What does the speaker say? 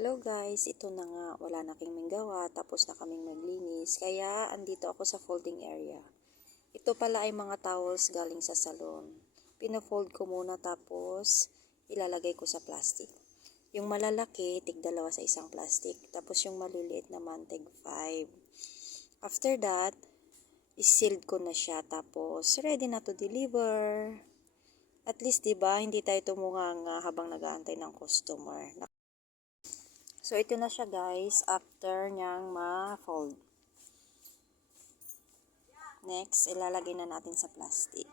Hello guys, ito na nga, wala na kaming gawa, tapos na kaming maglinis, kaya andito ako sa folding area. Ito pala ay mga towels galing sa salon. Pino-fold ko muna tapos ilalagay ko sa plastic. Yung malalaki, tig-2 sa isang plastic, tapos yung maliliit naman, tig-5. After that, is-sealed ko na siya, tapos ready na to deliver. At least, diba, hindi tayo tumunganga habang nag-aantay ng customer. So, ito na siya guys, after niyang ma-fold. Next, ilalagay na natin sa plastic.